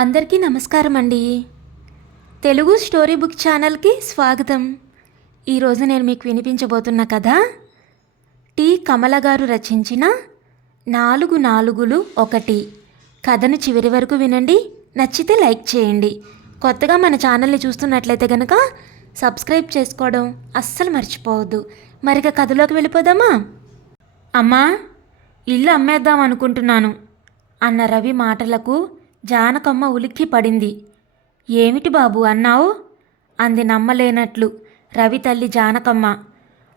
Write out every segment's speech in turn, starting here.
అందరికీ నమస్కారం అండి తెలుగు స్టోరీ బుక్ ఛానల్కి స్వాగతం. ఈరోజు నేను మీకు వినిపించబోతున్న కథ టి. కమల గారు రచించిన నాలుగు నాలుగులు ఒకటి. కథను చివరి వరకు వినండి నచ్చితే లైక్ చేయండి. కొత్తగా మన ఛానల్ని చూస్తున్నట్లయితే కనుక సబ్స్క్రైబ్ చేసుకోవడం అస్సలు మర్చిపోవద్దు. మరిక కథలోకి వెళ్ళిపోదామా? అమ్మా ఇల్లు అమ్మేద్దాం అనుకుంటున్నాను అన్న రవి మాటలకు జానకమ్మ ఉలిక్కి పడింది. ఏమిటి బాబు అన్నావు? అంది నమ్మలేనట్లు రవి తల్లి జానకమ్మ.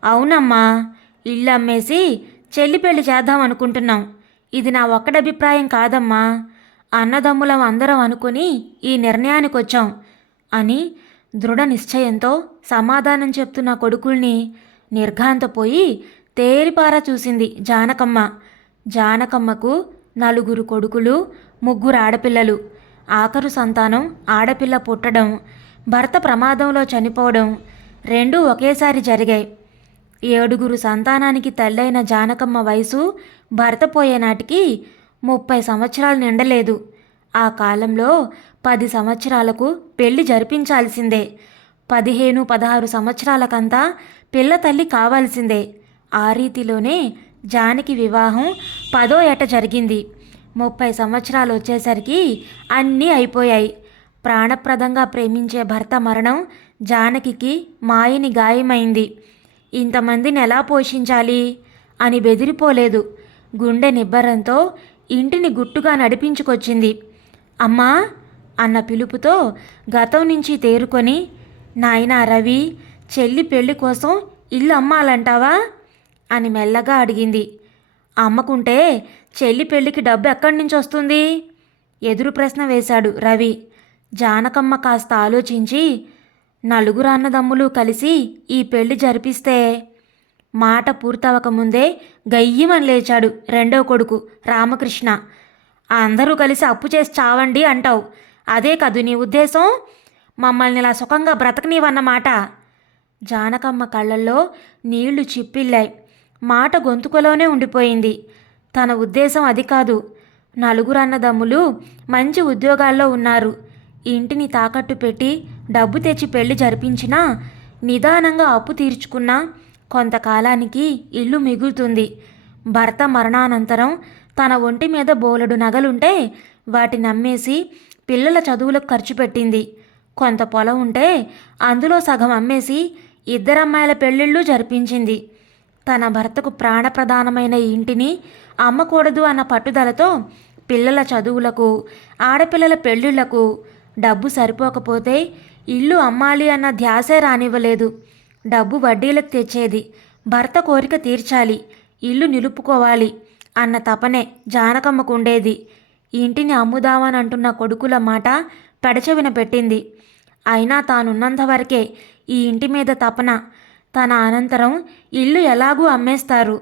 అవునమ్మా ఇల్లు అమ్మేసి చెల్లి పెళ్ళి చేద్దాం అనుకుంటున్నాం. ఇది నా ఒక్కడి అభిప్రాయం కాదమ్మా. అన్నదమ్ములం అందరం అనుకుని ఈ నిర్ణయానికి వచ్చాం అని దృఢ నిశ్చయంతో సమాధానం చెప్తున్న కొడుకుల్ని నిర్ఘాంతపోయి తేరిపారా చూసింది జానకమ్మ. జానకమ్మకు నలుగురు కొడుకులు ముగ్గురు ఆడపిల్లలు. ఆఖరు సంతానం ఆడపిల్ల పుట్టడం భర్త ప్రమాదంలో చనిపోవడం రెండూ ఒకేసారి జరిగాయి. ఏడుగురు సంతానానికి తల్లైన జానకమ్మ వయసు భర్త పోయేనాటికి ముప్పై సంవత్సరాలు నిండలేదు. ఆ కాలంలో పది సంవత్సరాలకు పెళ్ళి జరిపించాల్సిందే. పదిహేను పదహారు సంవత్సరాలకంతా పిల్ల తల్లి కావాల్సిందే. ఆ రీతిలోనే జానకి వివాహం పదో ఏట జరిగింది. ముప్పై సంవత్సరాలు వచ్చేసరికి అన్నీ అయిపోయాయి. ప్రాణప్రదంగా ప్రేమించే భర్త మరణం జానకికి మాయని గాయమైంది. ఇంతమందిని ఎలా పోషించాలి? అని బెదిరిపోలేదు. గుండె నిబ్బరంతో ఇంటిని గుట్టుగా నడిపించుకొచ్చింది. అమ్మా! అన్న పిలుపుతో గతం నుంచి తేరుకొని నాయనా రవి చెల్లి పెళ్ళి కోసం ఇల్లు అమ్మాలంటావా? అని మెల్లగా అడిగింది. అమ్మకుంటే చెల్లి పెళ్ళికి డబ్బు ఎక్కడి నుంచి వస్తుంది? ఎదురు ప్రశ్న వేశాడు రవి. జానకమ్మ కాస్త ఆలోచించి నలుగురు అన్నదమ్ములు కలిసి ఈ పెళ్ళి జరిపిస్తే? మాట పూర్తవకముందే గయ్యమని లేచాడు రెండో కొడుకు రామకృష్ణ. అందరూ కలిసి అప్పు చేసి చావండి అంటావు. అదే కదు నీ ఉద్దేశం? మమ్మల్ని ఇలా సుఖంగా బ్రతకనివన్నమాట. జానకమ్మ కళ్ళల్లో నీళ్ళు చిప్పిల్లాయి. మాట గొంతుకలోనే ఉండిపోయింది. తన ఉద్దేశం అది కాదు. నలుగురు అన్నదమ్ములు మంచి ఉద్యోగాల్లో ఉన్నారు. ఇంటిని తాకట్టు పెట్టి డబ్బు తెచ్చి పెళ్ళి జరిపించినా నిదానంగా అప్పు తీర్చుకున్నా కొంతకాలానికి ఇల్లు మిగులుతుంది. భర్త మరణానంతరం తన ఒంటి మీద బోలెడు నగలుంటే వాటిని అమ్మేసి పిల్లల చదువులకు ఖర్చు పెట్టింది. కొంత పొలం ఉంటే అందులో సగం అమ్మేసి ఇద్దరమ్మాయిల పెళ్ళిళ్ళు జరిపించింది. తన భర్తకు ప్రాణప్రధానమైన ఇంటిని అమ్మకూడదు అన్న పట్టుదలతో పిల్లల చదువులకు ఆడపిల్లల పెళ్ళిళ్ళకు డబ్బు సరిపోకపోతే ఇల్లు అమ్మాలి అన్న ధ్యాసే రానివ్వలేదు. డబ్బు వడ్డీలకు తెచ్చేది భర్త కోరిక తీర్చాలి ఇల్లు నిలుపుకోవాలి అన్న తపనే జానకమ్మకు ఉండేది ఇంటిని అమ్ముదామని అంటున్న కొడుకుల మాట పెడచెవిన పెట్టింది. అయినా తానున్నంత వరకే ఈ ఇంటి మీద తపన తన అనంతరం ఇల్లు ఎలాగూ అమ్మేస్తారు.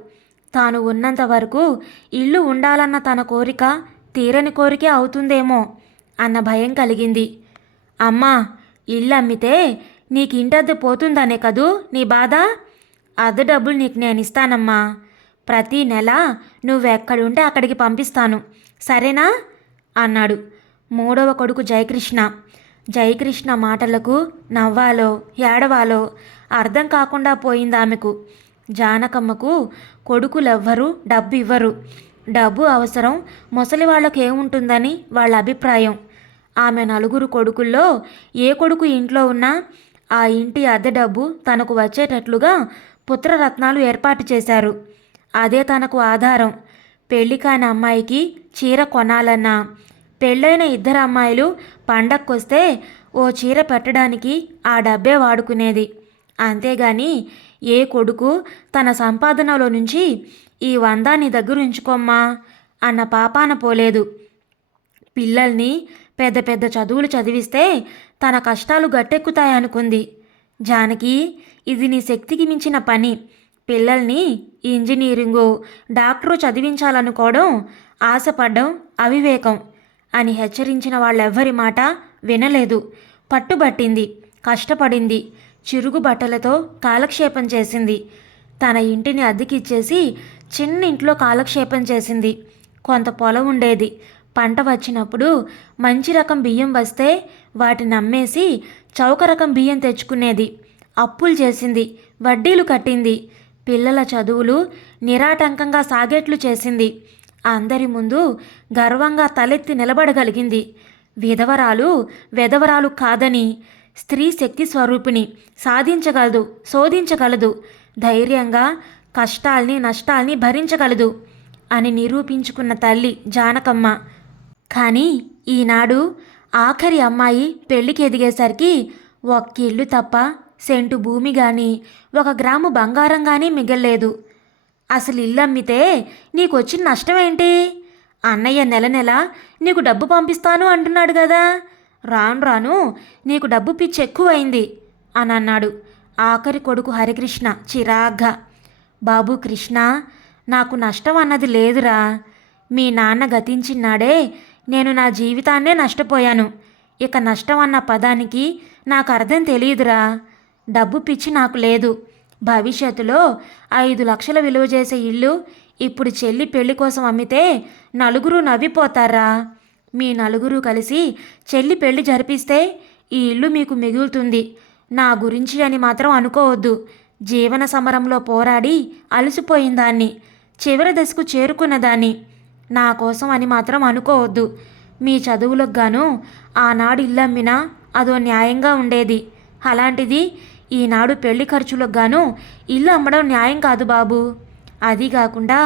తాను ఉన్నంత వరకు ఇల్లు ఉండాలన్న తన కోరిక తీరని కోరికే అవుతుందేమో అన్న భయం కలిగింది. అమ్మా ఇల్లు అమ్మితే నీకు ఇంటద్దె పోతుందనే కదూ నీ బాధ? అద్దె డబ్బులు నీకు నేను ఇస్తానమ్మా. ప్రతి నెల నువ్వెక్కడుంటే అక్కడికి పంపిస్తాను. సరేనా? అన్నాడు. మూడవ కొడుకు జయకృష్ణ. జయకృష్ణ మాటలకు నవ్వాలో ఏడవాలో అర్థం కాకుండా పోయింది ఆమెకు. జానకమ్మకు కొడుకులెవ్వరూ డబ్బు ఇవ్వరు డబ్బు అవసరం ముసలి వాళ్ళకి ఏముంటుందని వాళ్ళ అభిప్రాయం. ఆమె నలుగురు కొడుకుల్లో ఏ కొడుకు ఇంట్లో ఉన్నా ఆ ఇంటి అద్దె డబ్బు తనకు వచ్చేటట్లుగా పుత్రరత్నాలు ఏర్పాటు చేశారు. అదే తనకు ఆధారం. పెళ్ళి కాని అమ్మాయికి చీర కొనాలన్నా పెళ్ళైన ఇద్దరు అమ్మాయిలు పండక్కొస్తే ఓ చీర పెట్టడానికి ఆ డబ్బే వాడుకునేది. అంతేగాని ఏ కొడుకు తన సంపాదనలో నుంచి ఈ వందాన్ని నీ దగ్గర ఉంచుకోమ్మా అన్న పాపాన పోలేదు. పిల్లల్ని పెద్ద పెద్ద చదువులు చదివిస్తే తన కష్టాలు గట్టెక్కుతాయనుకుంది. జానకి ఇది నీ శక్తికి మించిన పని. పిల్లల్ని ఇంజనీరింగు డాక్టరు చదివించాలనుకోవడం ఆశపడ్డం అవివేకం అని హెచ్చరించిన వాళ్ళెవ్వరి మాట వినలేదు. పట్టుబట్టింది కష్టపడింది. చిరుగు బట్టలతో కాలక్షేపం చేసింది. తన ఇంటిని అద్దెకిచ్చేసి చిన్న ఇంట్లో కాలక్షేపం చేసింది. కొంత పొలం ఉండేది. పంట వచ్చినప్పుడు మంచి రకం బియ్యం వస్తే వాటిని అమ్మేసి చౌక రకం బియ్యం తెచ్చుకునేది. అప్పులు చేసింది. వడ్డీలు కట్టింది. పిల్లల చదువులు నిరాటంకంగా సాగేట్లు చేసింది. అందరి ముందు గర్వంగా తలెత్తి నిలబడగలిగింది. విధవరాలు వెధవరాలు కాదని స్త్రీ శక్తి స్వరూపిణి. సాధించగలదు శోధించగలదు. ధైర్యంగా కష్టాల్ని నష్టాల్ని భరించగలదు అని నిరూపించుకున్న తల్లి జానకమ్మ. కానీ ఈనాడు ఆఖరి అమ్మాయి పెళ్ళికి ఎదిగేసరికి ఒక్క ఇల్లు తప్ప సెంటు భూమి కానీ ఒక గ్రాము బంగారం కానీ మిగల్లేదు. అసలు ఇల్లు అమ్మితే నీకొచ్చిన నష్టమేంటి? నష్టం ఏంటి అన్నయ్య నెల నెల నీకు డబ్బు పంపిస్తాను అంటున్నాడు కదా. రాను రాను నీకు డబ్బు పిచ్చి ఎక్కువైంది అని అన్నాడు. ఆఖరి కొడుకు హరికృష్ణ చిరాగ్గా. బాబు కృష్ణ నాకు నష్టం అన్నది లేదురా. మీ నాన్న గతించినాడే నేను నా జీవితాన్నే నష్టపోయాను. ఇక నష్టం అన్న పదానికి నాకు అర్థం తెలియదురా. డబ్బు పిచ్చి నాకు లేదు. భవిష్యత్తులో ఐదు లక్షల విలువ చేసే ఇల్లు ఇప్పుడు చెల్లి పెళ్ళి కోసం అమ్మితే నలుగురు నవ్విపోతారా? మీ నలుగురు కలిసి చెల్లి పెళ్ళి జరిపిస్తే ఈ ఇల్లు మీకు మిగులుతుంది. నా గురించి అని మాత్రం అనుకోవద్దు. జీవన సమరంలో పోరాడి అలసిపోయిందాన్ని చివరి దశకు చేరుకున్నదాన్ని నా కోసం అని మాత్రం అనుకోవద్దు. మీ చదువులకు గాను ఆనాడు ఇల్లమ్మినా అదో న్యాయంగా ఉండేది. అలాంటిది ఈనాడు పెళ్ళి ఖర్చులకు గాను ఇల్లు అమ్మడం న్యాయం కాదు బాబు. అది కాకుండా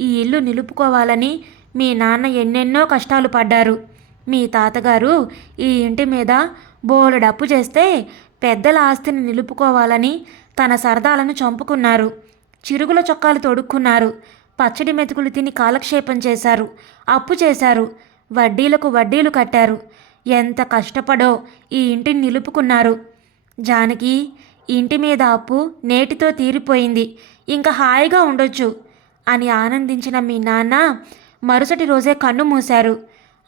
ఈ ఇల్లు నిలుపుకోవాలని మీ నాన్న ఎన్నెన్నో కష్టాలు పడ్డారు. మీ తాతగారు ఈ ఇంటి మీద బోలెడు అప్పు చేస్తే పెద్దల ఆస్తిని నిలుపుకోవాలని తన సరదాలను చంపుకున్నారు. చిరుగుల చొక్కాలు తొడుక్కున్నారు. పచ్చడి మెతుకులు తిని కాలక్షేపం చేశారు. అప్పు చేశారు. వడ్డీలకు వడ్డీలు కట్టారు. ఎంత కష్టపడో ఈ ఇంటిని నిలుపుకున్నారు. జానకి ఇంటి మీద అప్పు నేటితో తీరిపోయింది. ఇంకా హాయిగా ఉండొచ్చు అని ఆనందించిన మీ నాన్న మరుసటి రోజే కన్ను మూశారు.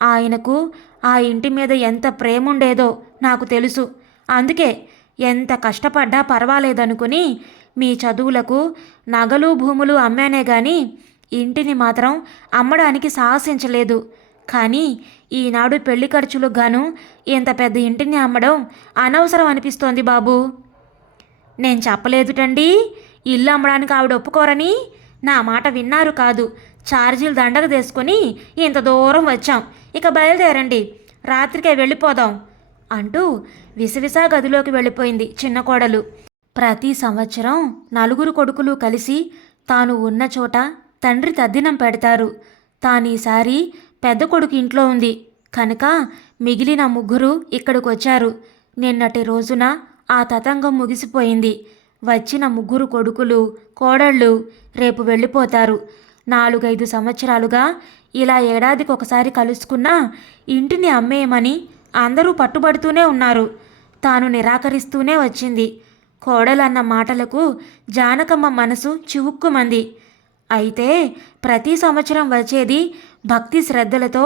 ఆయనకు ఆ ఇంటి మీద ఎంత ప్రేమ ఉండేదో నాకు తెలుసు. అందుకే ఎంత కష్టపడ్డా పర్వాలేదనుకుని మీ చదువులకు నగలు భూములు అమ్మానే గాని ఇంటిని మాత్రం అమ్మడానికి సాహసించలేదు. కానీ ఈనాడు పెళ్ళి ఖర్చులకు గాను ఇంత పెద్ద ఇంటిని అమ్మడం అనవసరం అనిపిస్తోంది బాబు. నేను చెప్పలేదుటండి. ఇల్లు అమ్మడానికి ఆవిడ ఒప్పుకోరని నా మాట విన్నారు కాదు. ఛార్జీలు దండగ తీసుకొని ఇంత దూరం వచ్చాం. ఇక బయలుదేరండి. రాత్రికే వెళ్ళిపోదాం అంటూ విసవిసా గదిలోకి వెళ్ళిపోయింది చిన్న కోడలు. ప్రతి సంవత్సరం నలుగురు కొడుకులు కలిసి తాను ఉన్న చోట తండ్రి తద్దినం పెడతారు. తానీసారి పెద్ద కొడుకు ఇంట్లో ఉంది. కనుక మిగిలిన ముగ్గురు ఇక్కడికి వచ్చారు నిన్నటి రోజున ఆ తతంగం ముగిసిపోయింది. వచ్చిన ముగ్గురు కొడుకులు కోడళ్ళు రేపు వెళ్ళిపోతారు. నాలుగైదు సంవత్సరాలుగా ఇలా ఏడాదికి ఒకసారి కలుసుకున్నా ఇంటిని అమ్మేయమని అందరూ పట్టుబడుతూనే ఉన్నారు. తాను నిరాకరిస్తూనే వచ్చింది. కోడలన్న మాటలకు జానకమ్మ మనసు చివుక్కుమంది. అయితే ప్రతి సంవత్సరం వచ్చేది భక్తి శ్రద్ధలతో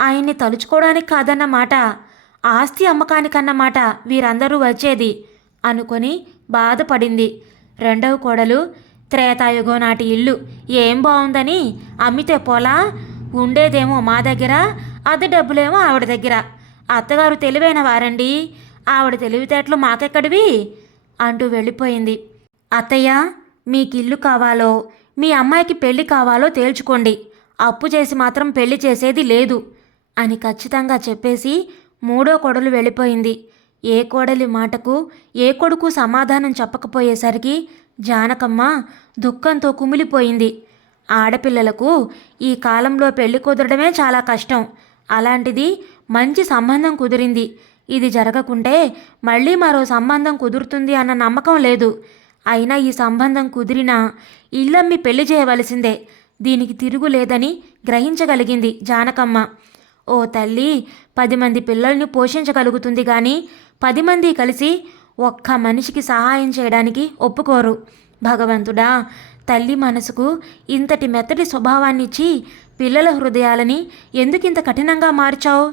ఆయన్ని తలుచుకోవడానికి కాదన్నమాట. ఆస్తి అమ్మకానికన్నమాట వీరందరూ వచ్చేది అనుకొని బాధపడింది. రెండవ కోడలు త్రేతాయుగం నాటి ఇల్లు. ఏం బాగుందని అమ్మితే పోలా? ఉండేదేమో మా దగ్గర. అద్దె డబ్బులేమో ఆవిడ దగ్గర. అత్తగారు తెలివైన వారండి. ఆవిడ తెలివితేటలు మాకెక్కడివి? అంటూ వెళ్ళిపోయింది. అత్తయ్య మీకు ఇల్లు కావాలో మీ అమ్మాయికి పెళ్ళి కావాలో తేల్చుకోండి. అప్పు చేసి మాత్రం పెళ్ళి చేసేది లేదు అని ఖచ్చితంగా చెప్పేసి మూడో కొడలు వెళ్ళిపోయింది. ఏ కోడలి మాటకు ఏ కొడుకు సమాధానం చెప్పకపోయేసరికి జానకమ్మ దుఃఖంతో కుమిలిపోయింది. ఆడపిల్లలకు ఈ కాలంలో పెళ్ళి కుదరడమే చాలా కష్టం. అలాంటిది మంచి సంబంధం కుదిరింది. ఇది జరగకుంటే మళ్ళీ మరో సంబంధం కుదురుతుంది అన్న నమ్మకం లేదు. అయినా ఈ సంబంధం కుదిరినా ఇల్లమ్మి పెళ్ళి చేయవలసిందే. దీనికి తిరుగులేదని గ్రహించగలిగింది జానకమ్మ. ఓ తల్లి పది మంది పిల్లల్ని పోషించగలుగుతుంది కానీ పది మంది కలిసి ఒక్క మనిషికి సహాయం చేయడానికి ఒప్పుకోరు. భగవంతుడా తల్లి మనసుకు ఇంతటి మెత్తటి స్వభావాన్నిచ్చి పిల్లల హృదయాలని ఎందుకింత కఠినంగా మార్చావు?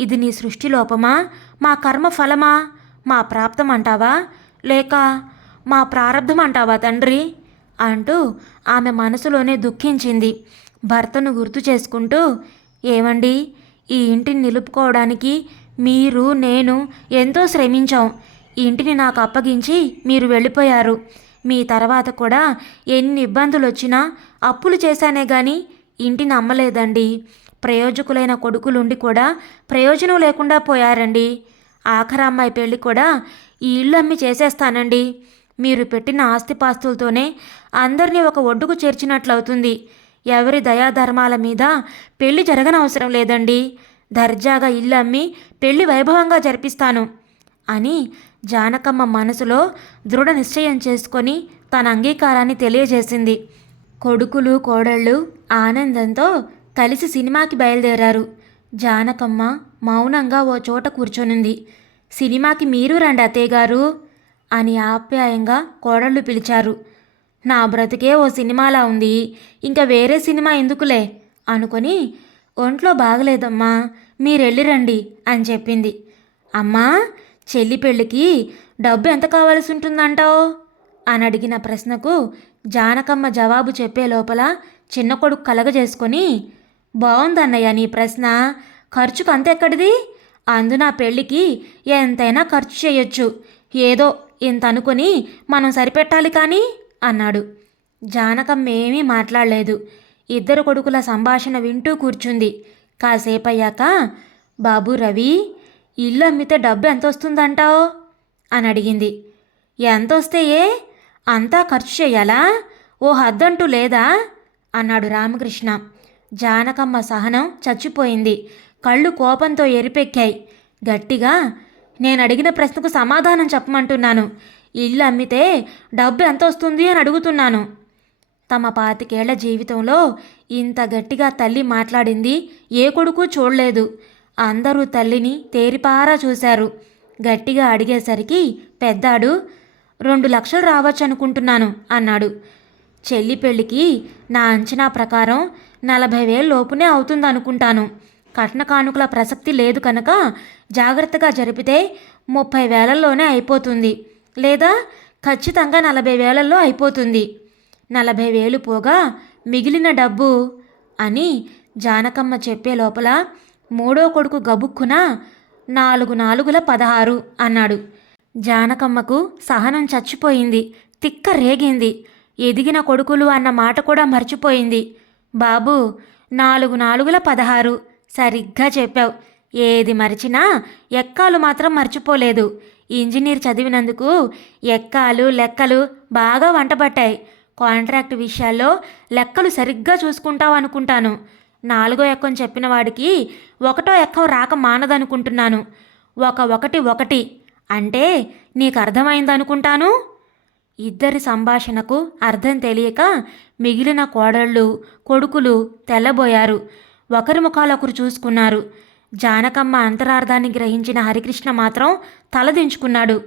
ఇది నీ సృష్టి లోపమా? మా కర్మ ఫలమా? మా ప్రాప్తం అంటావా? లేక మా ప్రారంధం అంటావా తండ్రి? అంటూ ఆమె మనసులోనే దుఃఖించింది. భర్తను గుర్తు చేసుకుంటూ ఏమండి ఈ ఇంటిని నిలుపుకోవడానికి మీరు నేను ఎంతో శ్రమించాం. ఇంటిని నాకు అప్పగించి మీరు వెళ్ళిపోయారు. మీ తర్వాత కూడా ఎన్ని ఇబ్బందులు వచ్చినా అప్పులు చేశానే గాని ఇంటిని అమ్మలేదండి ప్రయోజకులైన కొడుకులుండి కూడా ప్రయోజనం లేకుండా పోయారండి. ఆఖరమ్మాయి పెళ్ళి కూడా ఈ ఇల్లు అమ్మి చేసేస్తానండి. మీరు పెట్టిన ఆస్తిపాస్తులతోనే అందరినీ ఒక ఒడ్డుకు చేర్చినట్లవుతుంది. ఎవరి దయాధర్మాల మీద పెళ్ళి జరగనవసరం లేదండి. దర్జాగా ఇల్లు అమ్మి పెళ్ళి వైభవంగా జరిపిస్తాను అని జానకమ్మ మనసులో దృఢ నిశ్చయం చేసుకొని తన అంగీకారాన్ని తెలియజేసింది. కొడుకులు కోడళ్ళు ఆనందంతో కలిసి సినిమాకి బయలుదేరారు. జానకమ్మ మౌనంగా ఓ చోట కూర్చొనుంది. సినిమాకి మీరు రండి అత్తయ్యగారు అని ఆప్యాయంగా కోడళ్ళు పిలిచారు. నా బ్రతికే ఓ సినిమాలా ఉంది. ఇంకా వేరే సినిమా ఎందుకులే? అనుకొని ఒంట్లో బాగలేదమ్మా మీరెళ్ళి రండి అని చెప్పింది. అమ్మా చెల్లి పెళ్ళికి డబ్బు ఎంత కావాల్సి ఉంటుందంటావు? అని అడిగిన ప్రశ్నకు జానకమ్మ జవాబు చెప్పే లోపల చిన్న కొడుకు కలగజేసుకొని బాగుందన్నయ్య నీ ప్రశ్న. ఖర్చుకు అంతెక్కడిది అందు నా పెళ్ళికి ఎంతైనా ఖర్చు చేయొచ్చు. ఏదో ఇంత అనుకొని మనం సరిపెట్టాలి కానీ? అన్నాడు. జానకమ్మ ఏమీ మాట్లాడలేదు. ఇద్దరు కొడుకుల సంభాషణ వింటూ కూర్చుంది. కాసేపయ్యాక బాబు రవి ఇల్లు అమ్మితే డబ్బు ఎంత వస్తుందంటావు అని అడిగింది. ఎంత వస్తే ఏ? అంతా ఖర్చు చేయాలా? ఓ హద్దంటూ లేదా? అన్నాడు రామకృష్ణ. జానకమ్మ సహనం చచ్చిపోయింది. కళ్ళు కోపంతో ఎరిపెక్కాయి. గట్టిగా నేను అడిగిన ప్రశ్నకు సమాధానం చెప్పమంటున్నాను. ఇల్లు అమ్మితే డబ్బు ఎంత వస్తుంది అని అడుగుతున్నాను. తమ పాతికేళ్ళ జీవితంలో ఇంత గట్టిగా తల్లి మాట్లాడింది ఏ కొడుకు చూడలేదు. అందరూ తల్లిని తేరిపారా చూశారు. గట్టిగా అడిగేసరికి పెద్దాడు రెండు లక్షలు రావచ్చు అనుకుంటున్నాను అన్నాడు. చెల్లి పెళ్ళికి నా అంచనా ప్రకారం నలభై వేల లోపునే అవుతుంది అనుకుంటాను కట్న కానుకల ప్రసక్తి లేదు కనుక జాగ్రత్తగా జరిపితే ముప్పై వేలల్లోనే అయిపోతుంది. లేదా ఖచ్చితంగా నలభై వేలల్లో అయిపోతుంది. నలభై వేలు పోగా మిగిలిన డబ్బు అని జానకమ్మ చెప్పే లోపల మూడో కొడుకు గబుక్కున నాలుగు నాలుగుల పదహారు అన్నాడు. జానకమ్మకు సహనం చచ్చిపోయింది. తిక్క రేగింది. ఎదిగిన కొడుకులు అన్న మాట కూడా మర్చిపోయింది. బాబు నాలుగు నాలుగుల పదహారు సరిగ్గా చెప్పావు. ఏది మరిచినా ఎక్కాలు మాత్రం మర్చిపోలేదు. ఇంజనీర్ చదివినందుకు ఎక్కాలు లెక్కలు బాగా వంటపట్టాయి కాంట్రాక్ట్ విషయాల్లో లెక్కలు సరిగ్గా చూసుకుంటావు అనుకుంటాను నాలుగో ఎక్కం చెప్పిన వాడికి ఒకటో ఎక్కం రాక మానదనుకుంటున్నాను. ఒక ఒకటి ఒకటి అంటే నీకు అర్థమైందనుకుంటాను ఇద్దరి సంభాషణకు అర్థం తెలియక మిగిలిన కోడళ్ళు కొడుకులు తెల్లబోయారు. ఒకరి ముఖాలొకరు చూసుకున్నారు. జానకమ్మ అంతరార్థాన్ని గ్రహించిన హరికృష్ణ మాత్రం తలదించుకున్నాడు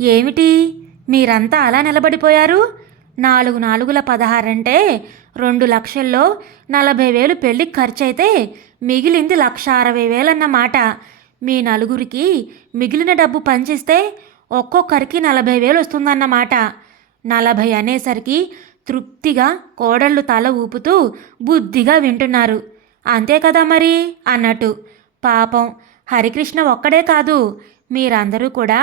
ఏమిటి? మీరంతా అలా నిలబడిపోయారు? నాలుగు నాలుగుల పదహారంటే రెండు లక్షల్లో నలభై వేలు పెళ్ళికి ఖర్చయితే మిగిలింది లక్ష అరవై వేలన్నమాట. మీ నలుగురికి మిగిలిన డబ్బు పంచిస్తే ఒక్కొక్కరికి నలభై వేలు వస్తుందన్నమాట. నలభై అనేసరికి తృప్తిగా కోడళ్ళు తల ఊపుతూ బుద్ధిగా వింటున్నారు. అంతే కదా మరి? అన్నట్టు. పాపం హరికృష్ణ ఒక్కడే కాదు. మీరందరూ కూడా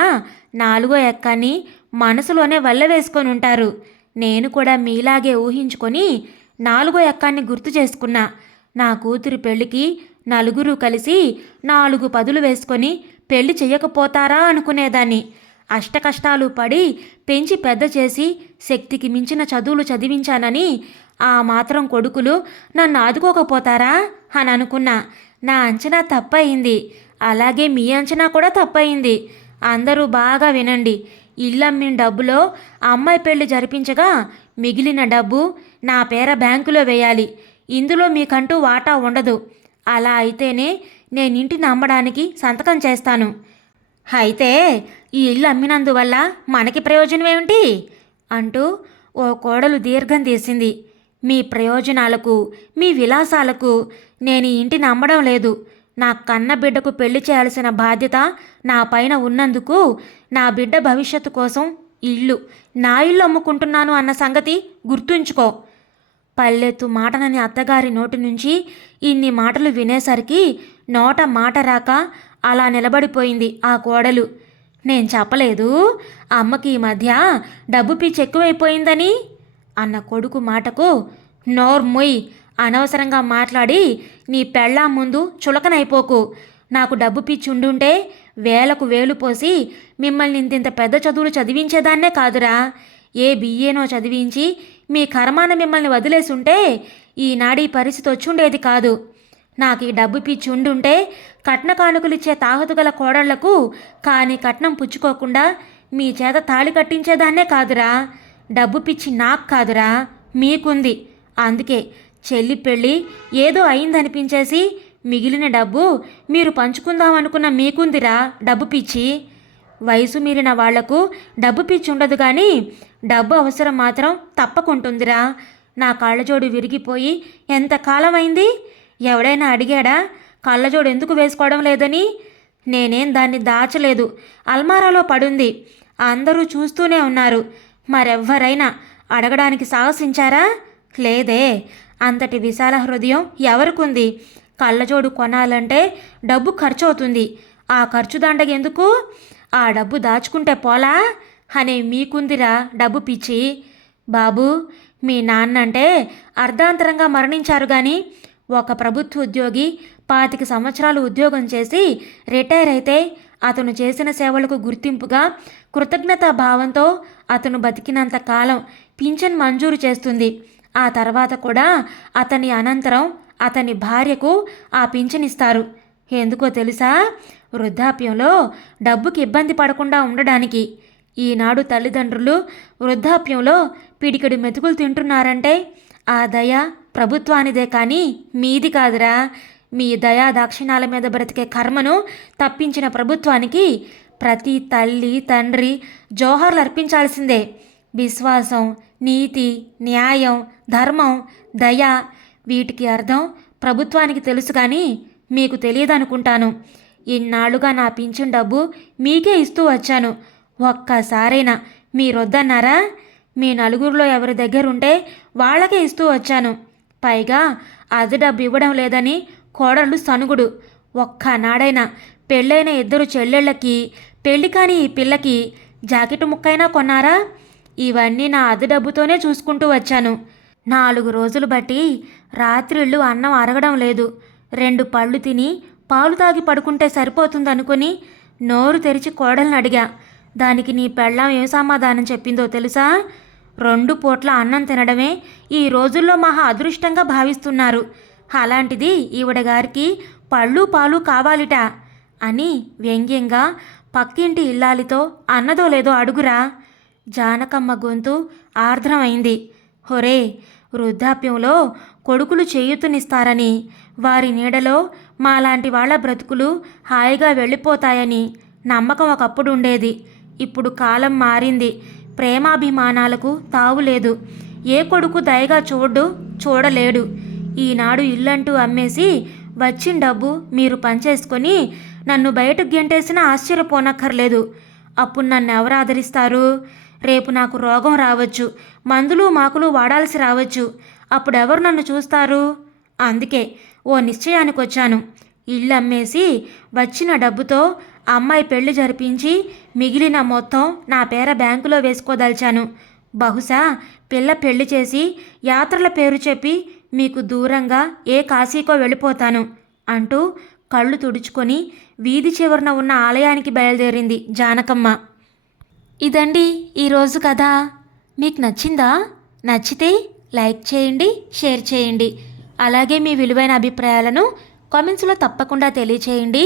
నాలుగో ఎక్కని మనసులోనే వల్ల వేసుకొని ఉంటారు నేను కూడా మీలాగే ఊహించుకొని నాలుగో ఎక్కాన్ని గుర్తు చేసుకున్నా. నా కూతురు పెళ్ళికి నలుగురు కలిసి నాలుగు పదులు వేసుకొని పెళ్ళి చెయ్యకపోతారా అనుకునేదాన్ని. అష్టకష్టాలు పడి పెంచి పెద్ద చేసి శక్తికి మించిన చదువులు చదివించానని ఆ మాత్రం కొడుకులు నన్ను ఆదుకోకపోతారా అని అనుకున్నా. నా అంచనా తప్పయింది. అలాగే మీ అంచనా కూడా తప్పయింది. అందరూ బాగా వినండి. ఇల్లమ్మిన డబ్బులో అమ్మాయి పెళ్ళి జరిపించగా మిగిలిన డబ్బు నా పేర బ్యాంకులో వేయాలి. ఇందులో మీకంటూ వాటా ఉండదు. అలా అయితేనే నేను ఇంటిని అమ్మడానికి సంతకం చేస్తాను. అయితే ఈ ఇల్లు అమ్మినందువల్ల మనకి ప్రయోజనం ఏమిటి? అంటూ ఓ కోడలు దీర్ఘం తీసింది. మీ ప్రయోజనాలకు మీ విలాసాలకు నేను ఈ ఇంటిని అమ్మడం లేదు. నా కన్న బిడ్డకు పెళ్ళి చేయాల్సిన బాధ్యత నా పైన ఉన్నందుకు నా బిడ్డ భవిష్యత్తు కోసం ఇల్లు నా ఇల్లు అమ్ముకుంటున్నాను అన్న సంగతి గుర్తుంచుకో. పల్లెత్తు మాటనని అత్తగారి నోటి నుంచి ఇన్ని మాటలు వినేసరికి నోట మాట రాక అలా నిలబడిపోయింది ఆ కోడలు. నేను చెప్పలేదు. అమ్మకి ఈ మధ్య డబ్బు పిచ్చి ఎక్కువైపోయిందని అన్న కొడుకు మాటకు నోర్మొయ్ అనవసరంగా మాట్లాడి నీ పెళ్ళా ముందు చులకనైపోకు. నాకు డబ్బు పిచ్చి ఉండుంటే వేలకు వేలు పోసి మిమ్మల్ని ఇంతింత పెద్ద చదువులు చదివించేదాన్నే కాదురా. ఏ బిఏనో చదివించి మీ కర్మాన మిమ్మల్ని వదిలేసుంటే ఈనాడు ఈ పరిస్థితి వచ్చుండేది కాదు. నాకు ఈ డబ్బు పిచ్చి ఉండుంటే కట్న కానుకలిచ్చే తాహతు గల కోడళ్ళకు కానీ కట్నం పుచ్చుకోకుండా మీ చేత తాళి కట్టించేదాన్నే కాదురా. డబ్బు పిచ్చి నాకు కాదురా మీకుంది. అందుకే చెల్లి పెళ్ళి ఏదో అయిందనిపించేసి మిగిలిన డబ్బు మీరు పంచుకుందామనుకున్న మీకుందిరా డబ్బు పిచ్చి. వయసు మీరిన వాళ్ళకు డబ్బు పిచ్చి ఉండదు కానీ డబ్బు అవసరం మాత్రం తప్పకుంటుందిరా. నా కళ్ళజోడు విరిగిపోయి ఎంత ఎవడైనా అడిగాడా? కళ్ళజోడు ఎందుకు వేసుకోవడం లేదని? నేనేం దాన్ని దాచలేదు. అల్మారాలో పడుంది. అందరూ చూస్తూనే ఉన్నారు. మరెవ్వరైనా అడగడానికి సాహసించారా? లేదే. అంతటి విశాల హృదయం ఎవరికుంది? కళ్ళజోడు కొనాలంటే డబ్బు ఖర్చు అవుతుంది ఆ ఖర్చు దండగెందుకు? ఆ డబ్బు దాచుకుంటే పోలా? అనే మీకుందిరా డబ్బు పిచ్చి. బాబు మీ నాన్నంటే అర్ధాంతరంగా మరణించారు కానీ ఒక ప్రభుత్వ ఉద్యోగి పాతిక సంవత్సరాలు ఉద్యోగం చేసి రిటైర్ అయితే అతను చేసిన సేవలకు గుర్తింపుగా కృతజ్ఞతా భావంతో అతను బతికినంత కాలం పింఛన్ మంజూరు చేస్తుంది. ఆ తర్వాత కూడా అతని అనంతరం అతని భార్యకు ఆ పింఛన్ ఇస్తారు. ఎందుకో తెలుసా? వృద్ధాప్యంలో డబ్బుకి ఇబ్బంది పడకుండా ఉండడానికి. ఈనాడు తల్లిదండ్రులు వృద్ధాప్యంలో పిడికెడు మెతుకులు తింటున్నారంటే ఆ దయ ప్రభుత్వానిదే కానీ మీది కాదురా. మీ దయా దాక్షిణాల మీద బ్రతికే కర్మను తప్పించిన ప్రభుత్వానికి ప్రతి తల్లి తండ్రి జోహార్లు అర్పించాల్సిందే. విశ్వాసం నీతి న్యాయం ధర్మం దయ వీటికి అర్థం ప్రభుత్వానికి తెలుసు కానీ మీకు తెలియదనుకుంటాను. ఇన్నాళ్ళుగా నా పింఛన్ డబ్బు మీకే ఇస్తూ వచ్చాను. ఒక్కసారైనా మీరొద్దన్నారా? మీ నలుగురిలో ఎవరి దగ్గర ఉంటే వాళ్ళకే ఇస్తూ వచ్చాను. పైగా అది డబ్బు ఇవ్వడం లేదని కోడళ్ళు సనుగుడు. ఒక్కనాడైనా పెళ్ళైన ఇద్దరు చెల్లెళ్ళకి పెళ్ళి కాని ఈ పిల్లకి జాకెట్ ముక్కైనా కొన్నారా? ఇవన్నీ నా అద్దె డబ్బుతోనే చూసుకుంటూ వచ్చాను. నాలుగు రోజులు బట్టి రాత్రిళ్ళు అన్నం అరగడం లేదు. రెండు పళ్ళు తిని పాలు తాగి పడుకుంటే సరిపోతుందనుకుని నోరు తెరిచి కోడల్ని అడిగా. దానికి నీ పెళ్ళాం ఏం సమాధానం చెప్పిందో తెలుసా? రెండు పూట్ల అన్నం తినడమే ఈ రోజుల్లో మహా అదృష్టంగా భావిస్తున్నారు. అలాంటిది ఈవిడ గారికి పళ్ళు పాలు కావాలిట అని వ్యంగ్యంగా పక్కింటి ఇల్లాలితో అన్నదో లేదో అడుగురా. జానకమ్మ గొంతు ఆర్ద్రమైంది. హొరే వృద్ధాప్యంలో కొడుకులు చేయుతునిస్తారని వారి నీడలో మాలాంటి వాళ్ళ బ్రతుకులు హాయిగా వెళ్ళిపోతాయని నమ్మకం ఒకప్పుడు ఉండేది. ఇప్పుడు కాలం మారింది. ప్రేమాభిమానాలకు తావులేదు ఏ కొడుకు దయగా చూడు చూడలేడు. ఈనాడు ఇల్లంటూ అమ్మేసి వచ్చిన డబ్బు మీరు పంచేసుకొని నన్ను బయటకు గెంటేసినా ఆశ్చర్యపోనక్కర్లేదు. అప్పుడు నన్ను ఎవరు ఆదరిస్తారు? రేపు నాకు రోగం రావచ్చు. మందులు మాకులు వాడాల్సి రావచ్చు. అప్పుడు ఎవరు నన్ను చూస్తారు? అందుకే ఓ నిశ్చయానికి వచ్చాను ఇల్లు అమ్మేసి వచ్చిన డబ్బుతో అమ్మాయి పెళ్ళి జరిపించి మిగిలిన మొత్తం నా పేర బ్యాంకులో వేసుకోదలిచాను. బహుశా పిల్ల పెళ్ళి చేసి యాత్రల పేరు చెప్పి మీకు దూరంగా ఏ కాశీకో వెళ్ళిపోతాను అంటూ కళ్ళు తుడుచుకొని వీధి చివరన ఉన్న ఆలయానికి బయలుదేరింది జానకమ్మ. ఇదండి ఈరోజు కథ. మీకు నచ్చిందా? నచ్చితే లైక్ చేయండి షేర్ చేయండి. అలాగే మీ విలువైన అభిప్రాయాలను కామెంట్స్లో తప్పకుండా తెలియచేయండి.